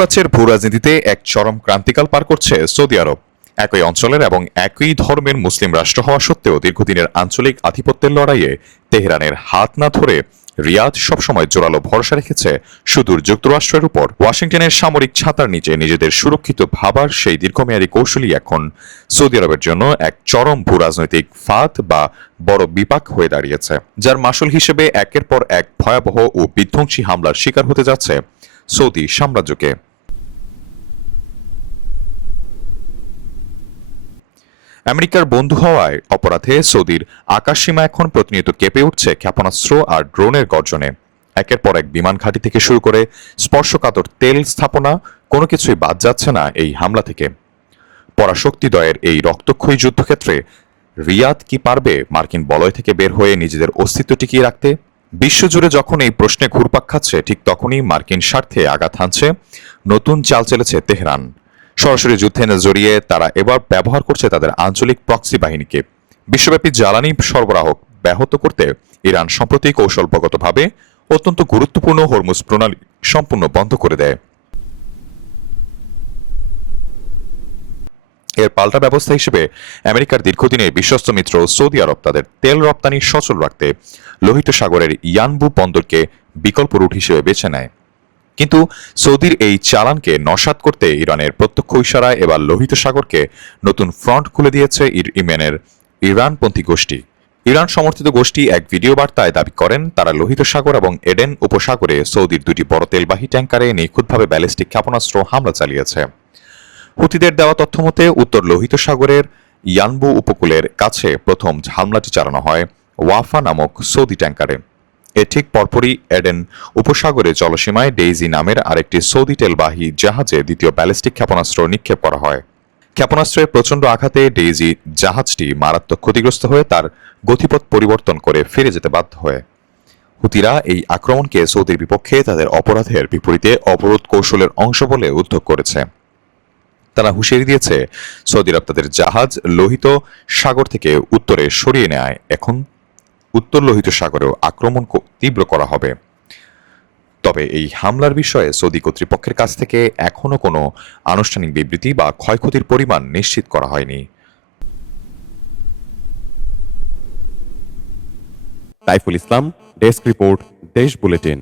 মধ্যপ্রাচ্যের ভূ রাজনীতিতে এক চরম ক্রান্তিকাল পার করছে সৌদি আরব। একই অঞ্চলের এবং একই ধর্মের মুসলিম রাষ্ট্র হওয়া সত্ত্বেও দীর্ঘদিনের আঞ্চলিক আধিপত্যের লড়াইয়ে তেহরানের হাত না ধরে রিয়াদ সবসময় জোরালো ভরসা রেখেছে সুদূর যুক্তরাষ্ট্রের উপর। ওয়াশিংটনের সামরিক ছাতার নিচে নিজেদের সুরক্ষিত ভাবার সেই দীর্ঘমেয়াদী কৌশলই এখন সৌদি আরবের জন্য এক চরম ভূ রাজনৈতিক ফাঁদ বা বড় বিপাক হয়ে দাঁড়িয়েছে, যার মাসুল হিসেবে একের পর এক ভয়াবহ ও বিধ্বংসী হামলার শিকার হতে যাচ্ছে সৌদি সাম্রাজ্যকে। আমেরিকার বন্ধু হওয়ায় অপরাধে সৌদির আকাশসীমা এখন প্রতিনিয়ত কেঁপে উঠছে ক্ষেপণাস্ত্র আর ড্রোনের গর্জনে। একের পর এক বিমান ঘাঁটি থেকে শুরু করে স্পর্শকাতর তেল স্থাপনা, কোনো কিছুই বাদ যাচ্ছে না এই হামলা থেকে। পরাশক্তিদ্বয়ের এই রক্তক্ষয়ী যুদ্ধক্ষেত্রে রিয়াদ কি পারবে মার্কিন বলয় থেকে বের হয়ে নিজেদের অস্তিত্ব টিকিয়ে রাখতে? বিশ্বজুড়ে যখন এই প্রশ্নে ঘুরপাক খাচ্ছে, ঠিক তখনই মার্কিন স্বার্থে আঘাত হানছে নতুন চাল চলেছে তেহরান। সরাসরি যুদ্ধে জড়িয়ে তারা এবার ব্যবহার করছে তাদের আঞ্চলিক প্রক্সি বাহিনীকে। বিশ্বব্যাপী জ্বালানি সরবরাহ ব্যাহত করতে ইরান সম্প্রতি কৌশলগতভাবে অত্যন্ত গুরুত্বপূর্ণ হরমুজ প্রণালী সম্পূর্ণ বন্ধ করে দেয়। এর পাল্টা ব্যবস্থা হিসেবে আমেরিকার দীর্ঘদিনের বিশ্বস্ত মিত্র সৌদি আরব তাদের তেল রপ্তানি সচল রাখতে লোহিত সাগরের ইয়ানবু বন্দরকে বিকল্প রুট হিসেবে বেছে নেয়। কিন্তু সৌদির এই চালানকে নস্যাৎ করতে ইরানের প্রত্যক্ষ ইশারায় এবার লোহিত সাগরকে নতুন ফ্রন্ট খুলে দিয়েছে ইয়েমেনের ইরানপন্থী গোষ্ঠী। ইরান সমর্থিত গোষ্ঠী এক ভিডিও বার্তায় দাবি করেন তারা লোহিত সাগর এবং এডেন উপসাগরে সৌদির দুটি বড় তেলবাহী ট্যাঙ্কারে নিখুঁতভাবে ব্যালিস্টিক ক্ষেপণাস্ত্র হামলা চালিয়েছে। হুতিদের দেওয়া তথ্যমতে উত্তর লোহিত সাগরের ইয়ানবু উপকূলের কাছে প্রথম হামলাটি চালানো হয় ওয়াফা নামক সৌদি ট্যাঙ্কারে। এর ঠিক পরপরই এডেন উপসাগরে জলসীমায় ডেইজি নামের আরেকটি সৌদি তেলবাহী জাহাজে দ্বিতীয় ব্যালিস্টিক ক্ষেপণাস্ত্র নিক্ষেপ করা হয়। ক্ষেপণাস্ত্রের প্রচণ্ড আঘাতে ডেইজি জাহাজটি মারাত্মক ক্ষতিগ্রস্ত হয়ে তার গতিপথ পরিবর্তন করে ফিরে যেতে বাধ্য হয়। হুতিরা এই আক্রমণকে সৌদির বিপক্ষে তাদের অপরাধের বিপরীতে অবরোধ কৌশলের অংশ বলে উদ্যোগ করেছে। তারা হুঁশিয়ারি দিয়েছে সৌদি আরব তাদের জাহাজ লোহিত সাগর থেকে উত্তরে সরিয়ে নেয়। এখন উত্তর লোহিত সাগরেও আক্রমণ তীব্র করা হবে। তবে এই হামলার বিষয়ে সৌদি কর্তৃপক্ষের কাছ থেকে এখনো কোনো আনুষ্ঠানিক বিবৃতি বা ক্ষয়ক্ষতির পরিমাণ নিশ্চিত করা হয়নি। সাইফুল ইসলাম, ডেস্ক রিপোর্ট, দেশ বুলেটিন।